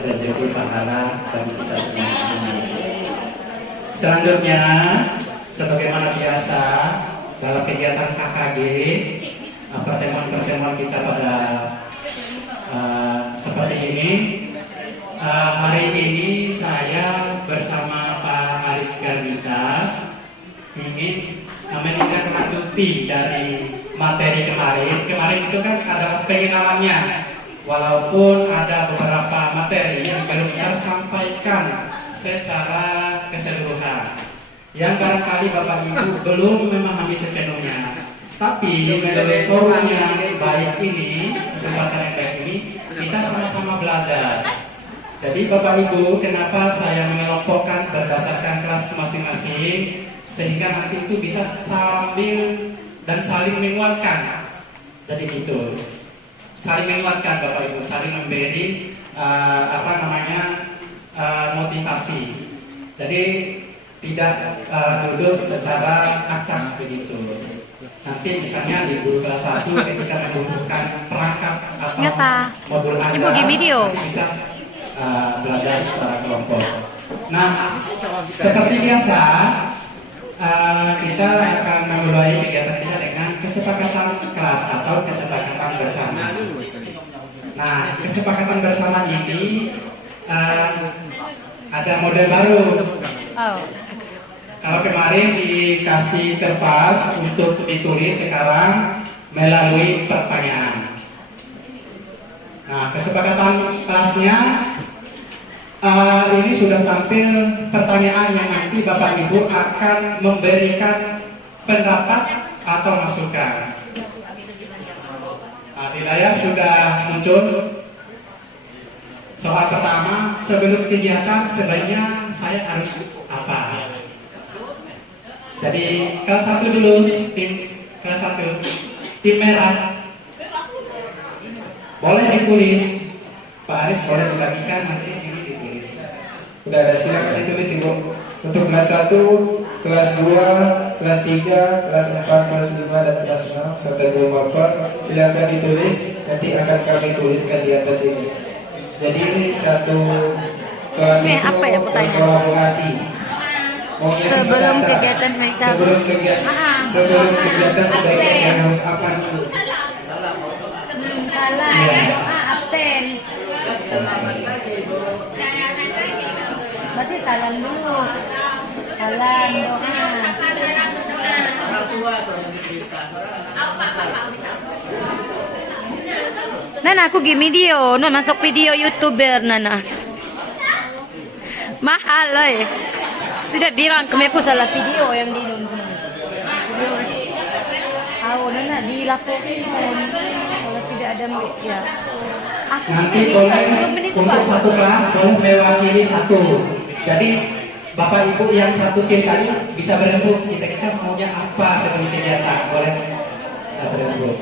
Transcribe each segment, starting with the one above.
rezeki pahala bagi kita semua. Selanjutnya, sebagaimana biasa dalam kegiatan KKG, pertemuan-pertemuan kita pada seperti ini. Hari ini saya bersama Pak Aris Garmita ingin menindaklanjuti dari materi kemarin. Kemarin itu kan ada pengenalannya, walaupun ada beberapa materi yang belum tersampaikan secara keseluruhan, yang barangkali Bapak Ibu belum memahami sepenuhnya. Tapi melalui forum yang baik ini, kesempatan yang baik ini, kita sama-sama belajar. Jadi Bapak Ibu, kenapa saya mengelompokkan berdasarkan kelas masing-masing, sehingga nanti itu bisa sambil dan saling menguatkan. Jadi gitu, saling menguatkan Bapak Ibu, saling memberi motivasi. Jadi tidak duduk secara acak begitu. Nanti misalnya di guru kelas 1 ketika membutuhkan perangkat atau modul ajar, bisa belajar secara kelompok. Nah, seperti biasa kita akan memulai kegiatan kita dengan kesepakatan kelas atau kesepakatan bersama. Nah, kesepakatan bersama ini ada model baru. Kalau kemarin dikasih kertas untuk ditulis, sekarang melalui pertanyaan. Nah, kesepakatan kelasnya ini sudah tampil pertanyaan yang nanti Bapak Ibu akan memberikan pendapat atau masukan. Nah, di layar sudah muncul soal pertama, sebelum kegiatan sebaiknya saya harus apa? Jadi kelas 1 dulu, tim kelas 1, tim merah. Boleh ditulis, Pak Aris boleh dibagikan nanti ini ditulis. Udah ada, silakan ditulis Ibu. Untuk kelas 1, kelas 2, kelas 3, kelas 4, kelas 5 dan kelas 6 serta Ibu Bapak silakan ditulis, nanti akan kami tuliskan di atas ini. Jadi satu kelas itu apa ya pertanyaan? Kolaborasi. Sebelum kegiatan mereka. Sebelum kegiatan sebaiknya harus apa dulu? Sebelum salah, doa absen. Berarti salam dulu. Salam doa. Nana, aku gi video, masuk video YouTuber Nana. Mahal loh. Sudah bilang kami aku salah video yang di Nana dilakukan. Kalau tidak ada ya. Nanti boleh untuk satu kelas boleh mewakili satu. Jadi Bapak Ibu yang satu tim tadi bisa berembuk, kita maunya apa sebelum kegiatan, boleh berembuk.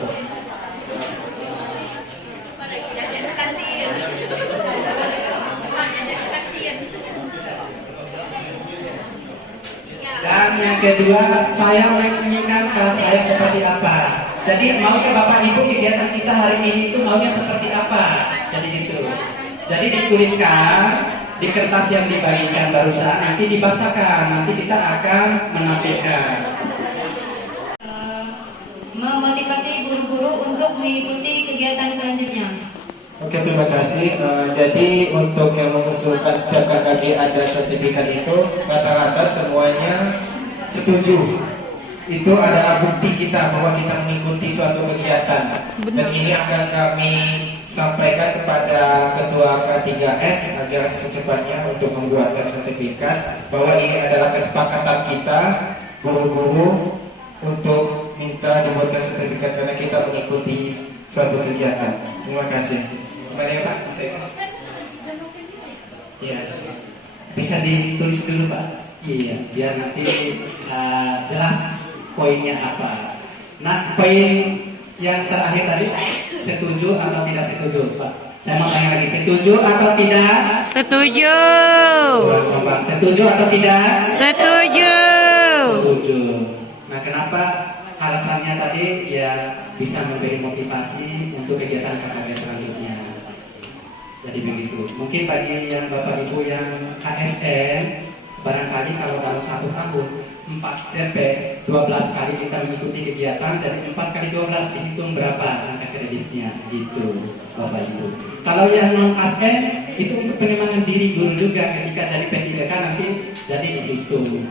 Dan yang kedua, saya menginginkan kelas saya seperti apa. Jadi mau ke Bapak Ibu kegiatan kita hari ini itu maunya seperti apa. Jadi gitu. Jadi dituliskan di kertas yang dibagikan barusan, nanti dibacakan, nanti kita akan menampilkan. Memotivasi guru-guru untuk mengikuti kegiatan selanjutnya. Oke, terima kasih. Jadi untuk yang mengusulkan setiap KKG ada sertifikat itu, rata-rata semuanya setuju. Itu adalah bukti kita bahwa kita mengikuti suatu kegiatan. Dan ini akan kami sampaikan kepada Ketua K3S agar secepatnya untuk membuatkan sertifikat bahwa ini adalah kesepakatan kita guru-guru untuk minta dibuatkan sertifikat karena kita mengikuti suatu kegiatan. Terima kasih. Gimana ya Pak? Bisa ya? Ya, bisa ditulis dulu Pak. Iya, biar nanti jelas poinnya apa. Nah, poin yang terakhir tadi, setuju atau tidak setuju Pak? Saya mau tanya lagi, setuju atau tidak? Setuju. Setuju atau tidak? Setuju. Setuju. Nah, kenapa alasannya tadi ya bisa memberi motivasi untuk kegiatan KKG selanjutnya. Jadi begitu. Mungkin bagi yang Bapak Ibu yang KSN, barangkali kalau dalam 1 tahun 4 CP 12 kali kita mengikuti kegiatan, jadi 4 kali 12 dihitung berapa angka kreditnya gitu Bapak Ibu. Kalau yang non ASN itu untuk pengembangan diri guru juga, ketika jadi P3K nanti jadi dihitung.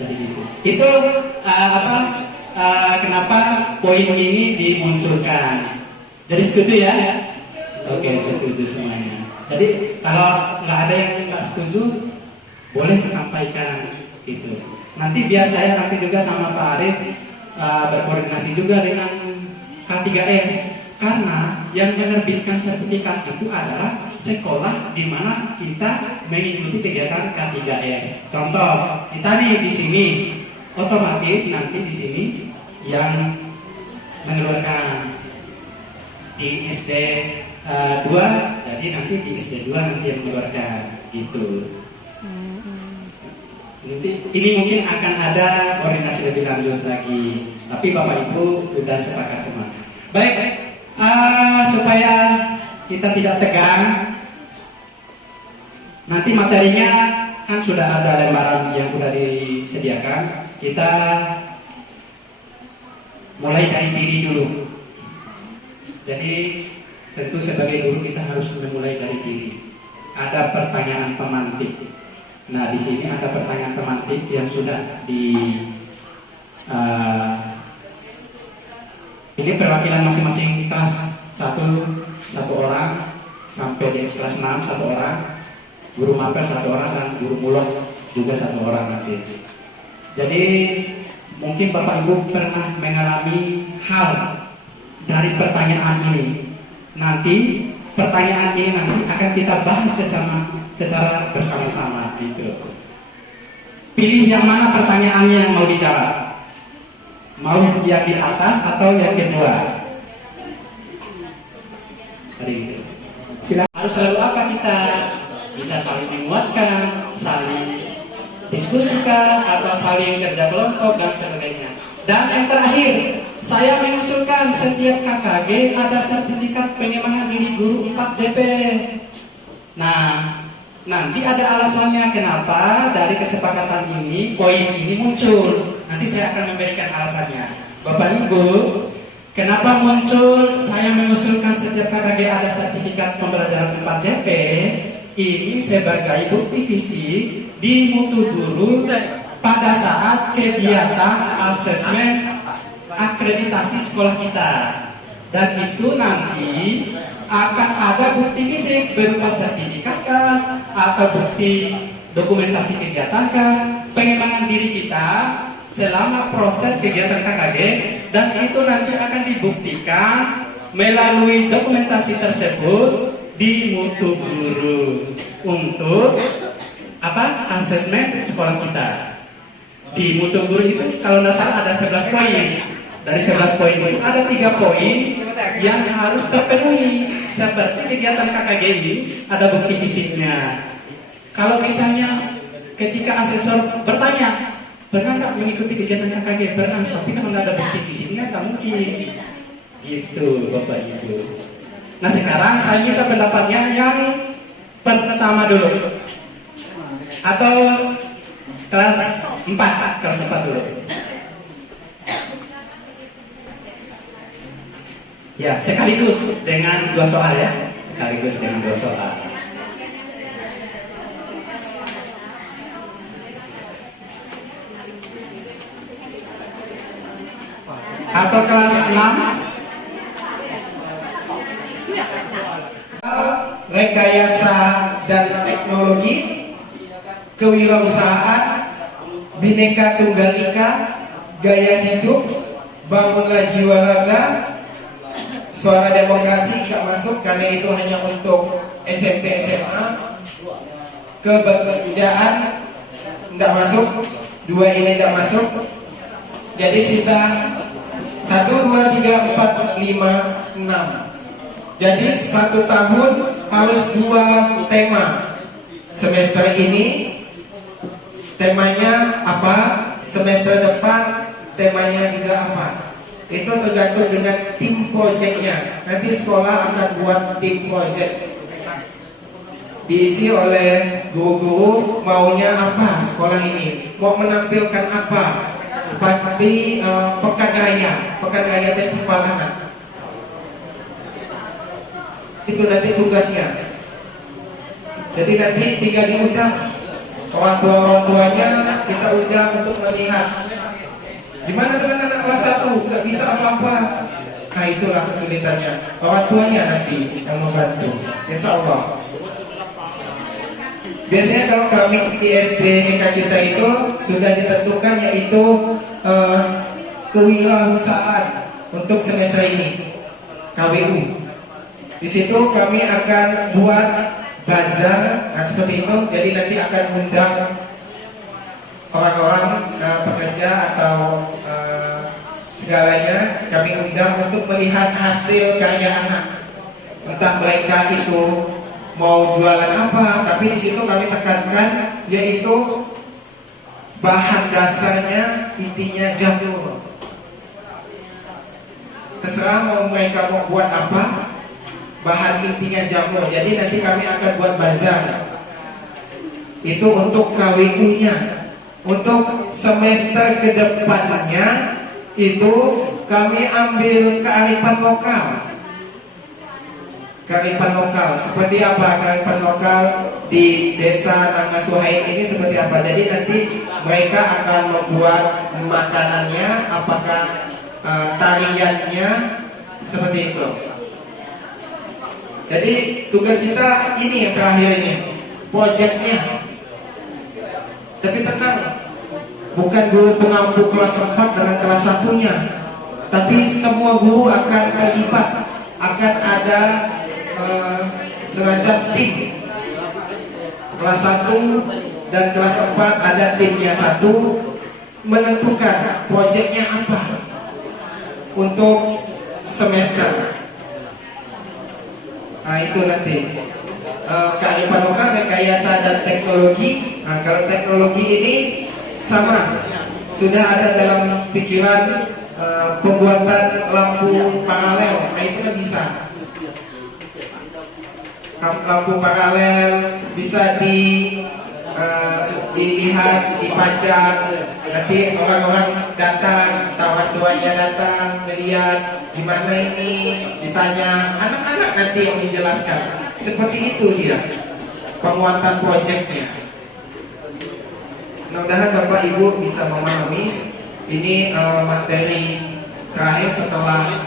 Jadi gitu. Itu kenapa poin ini dimunculkan. Jadi setuju ya? Oke, setuju semuanya. Jadi kalau nggak ada yang nggak setuju, boleh sampaikan gitu. Nanti biar saya nanti juga sama Pak Arif berkoordinasi juga dengan K3S, karena yang menerbitkan sertifikat itu adalah sekolah di mana kita mengikuti kegiatan K3S. Contoh, kita nih di sini, otomatis nanti di sini yang mengeluarkan di SD 2, jadi nanti di SD 2 nanti yang mengeluarkan gitu. Nanti ini mungkin akan ada koordinasi lebih lanjut lagi, tapi Bapak Ibu sudah sepakat semua. Baik, supaya kita tidak tegang, nanti materinya kan sudah ada lembaran yang sudah disediakan. Kita mulai dari diri dulu. Jadi tentu sebagai guru kita harus memulai dari diri. Ada pertanyaan pemantik. Nah, di sini ada pertanyaan pemantik yang sudah ini perwakilan masing-masing kelas satu orang, sampai di kelas 6 1 orang, guru mapel 1 orang, dan guru mulok juga 1 orang nanti. Jadi mungkin Bapak Ibu pernah mengalami hal dari pertanyaan ini. Nanti pertanyaan ini nanti akan kita bahas secara bersama-sama gitu. Pilih yang mana pertanyaannya yang mau dijawab. Mau yang di atas atau yang kedua? Tadi gitu. Silakan. Harus selalu apa kita? Bisa saling menguatkan, saling diskusikan, atau saling kerja kelompok dan sebagainya. Dan yang terakhir, saya mengusulkan setiap KKG ada sertifikat pengembangan diri guru 4 JP. Nah, nanti ada alasannya kenapa dari kesepakatan ini, poin ini muncul. Nanti saya akan memberikan alasannya. Bapak Ibu, kenapa muncul saya mengusulkan setiap KKG ada sertifikat pembelajaran 4 JP? Ini sebagai bukti fisik di mutu guru pada saat kegiatan asesmen akreditasi sekolah kita. Dan itu nanti akan ada bukti fisik berupa sertifikat atau bukti dokumentasi kegiatan pengembangan diri kita selama proses kegiatan KKG, dan itu nanti akan dibuktikan melalui dokumentasi tersebut di mutu guru untuk asesmen sekolah kita. Di mutu guru itu kalau tidak salah ada 11 poin. Dari 11 poin itu ada 3 poin yang harus terpenuhi. Seperti kegiatan KKG ini ada bukti fisiknya. Kalau misalnya ketika asesor bertanya, pernah nggak mengikuti kegiatan KKG? Pernah, tapi kalau nggak ada bukti fisiknya nggak mungkin. Gitu Bapak Ibu. Nah sekarang saya minta pendapatnya yang pertama dulu. Atau kelas 4 dulu. Ya, sekaligus dengan 2 soal ya. Sekaligus dengan 2 soal. Atau kelas 6. Rekayasa dan teknologi, kewirausahaan, Bhinneka Tunggal Ika, gaya hidup, bangunlah jiwa raga, suara demokrasi gak masuk karena itu hanya untuk SMP SMA, kebekerjaan tidak masuk, 2 ini tidak masuk. Jadi sisa 1, 2, 3, 4, 5, 6. Jadi 1 tahun harus 2 tema. Semester ini temanya apa, semester depan temanya juga apa. Itu tergantung dengan tim proyeknya. Nanti sekolah akan buat tim proyek. diisi oleh guru-guru maunya apa sekolah ini, mau menampilkan apa, seperti pekan raya festival anak. Itu nanti tugasnya. Jadi nanti tinggal diundang orang tuanya, kita undang untuk melihat gimana dengan anak kelas 1 nggak bisa apa-apa. Nah itulah kesulitannya, orang tuanya nanti yang membantu, insya Allah. Biasanya kalau kami di SD Eka Cita itu sudah ditentukan, yaitu kewirausahaan untuk semester ini, KWU. Di situ kami akan buat bazar, nah seperti itu. Jadi nanti akan undang orang-orang pekerja atau segalanya, kami undang untuk melihat hasil karya anak. Entah mereka itu mau jualan apa, tapi di situ kami tekankan yaitu bahan dasarnya intinya jamur. Terserah mau mereka mau buat apa, bahan intinya jamur. Jadi nanti kami akan buat bazar. Itu untuk KWU-nya. Untuk semester kedepannya itu kami ambil kearifan lokal. Kearifan lokal seperti apa? Kearifan lokal di desa Nangasuhain ini seperti apa? Jadi nanti mereka akan membuat makanannya, apakah tariannya, seperti itu. Jadi tugas kita ini yang terakhir ini, proyeknya. Tapi tenang, bukan guru pengampu kelas 4 dengan kelas 1-nya, tapi semua guru akan terlibat. Akan ada semacam tim. Kelas 1 dan kelas 4 ada timnya satu, menentukan proyeknya apa untuk semester. Nah itu nanti kearifan lokal, rekayasa dan teknologi. Nah kalau teknologi ini sama, sudah ada dalam pikiran pembuatan lampu paralel. Nah itu kan bisa. Lampu paralel bisa dilihat, dipajang. Nanti orang-orang datang, orang tuanya datang melihat gimana ini, ditanya anak-anak nanti yang menjelaskan. Seperti itu dia penguatan proyeknya. Mudah-mudahan Bapak Ibu bisa memahami. Ini materi terakhir setelah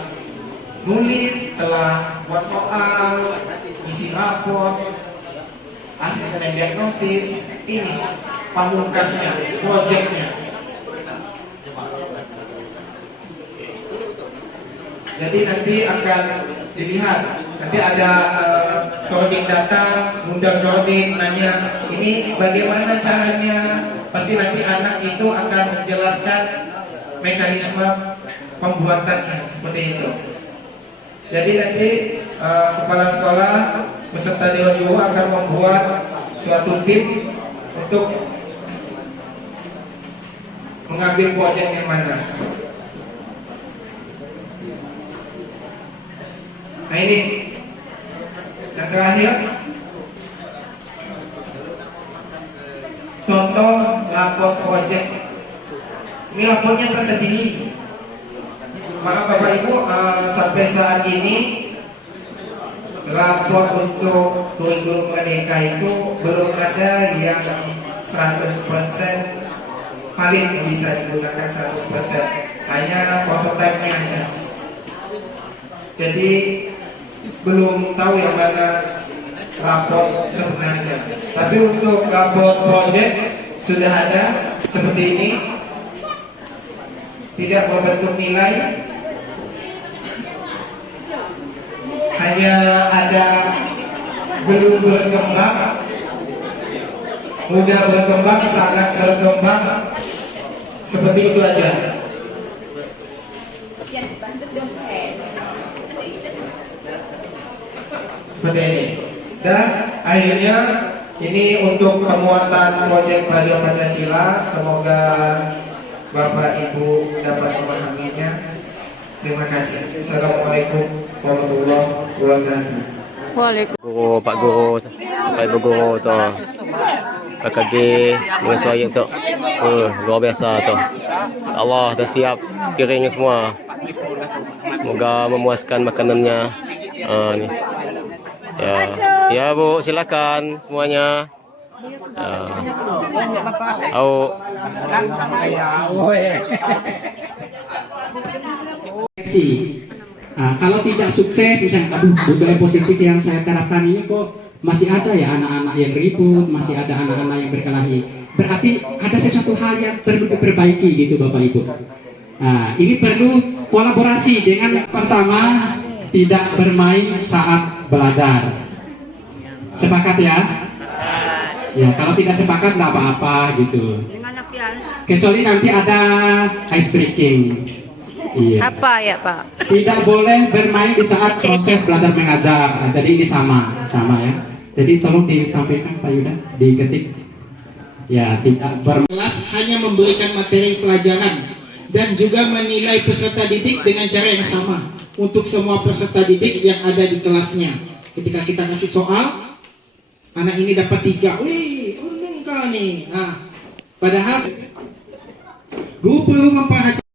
nulis, setelah buat soal, isi rapor, asesmen diagnosis. Ini pamungkasnya, proyeknya. Jadi nanti akan dilihat. Nanti ada koordin datang, undang koordin, nanya ini bagaimana caranya. Pasti nanti anak itu akan menjelaskan mekanisme pembuatannya, seperti itu. Jadi nanti kepala sekolah beserta dewan guru akan membuat suatu tim untuk mengambil proyek yang mana. Nah ini yang terakhir, contoh lapor proyek. Ini lapornya tersendiri. Maaf Bapak Ibu, sampai saat ini lapor untuk kurikulum merdeka itu belum ada yang 100% valid, yang bisa digunakan 100%. Hanya prototipe-nya aja. Jadi belum tahu yang mana rapor sebenarnya. Tapi untuk rapor proyek sudah ada seperti ini, tidak membentuk nilai, hanya ada belum berkembang, mudah berkembang, sangat berkembang, seperti itu aja. Seperti ini. Dan akhirnya ini untuk penguatan proyek Pelajar Pancasila. Semoga Bapak Ibu dapat memahaminya. Terima kasih. Assalamualaikum warahmatullahi wabarakatuh. Waalaikumsalam. Guru, Pak Guru. Baik berguru tu. KKG dengan suaya tu. Luar biasa tu. Allah dah siap piringnya semua. Semoga memuaskan makanannya. Ni. Ya. Ya Bu, silakan semuanya. Kalau tidak sukses, misalnya, aduh, budaya positif yang saya terapkan ini kok masih ada ya anak-anak yang ribut, masih ada anak-anak yang berkelahi. Berarti ada sesuatu hal yang perlu diperbaiki gitu Bapak Ibu. Nah, ini perlu kolaborasi dengan pertama tidak bermain saat belajar. Sepakat ya? Ya, kalau tidak sepakat nggak apa-apa gitu. Kecuali nanti ada ice breaking. Iya. Apa ya Pak? Tidak boleh bermain di saat proses belajar mengajar. Jadi ini sama ya. Jadi tolong ditampilkan Pak Yuda, diketik. Ya, tidak berkelas hanya memberikan materi pelajaran dan juga menilai peserta didik dengan cara yang sama untuk semua peserta didik yang ada di kelasnya. Ketika kita kasih soal, anak ini dapat 3, wih, untung kau nih. Nah, padahal guru perlu memperhatikan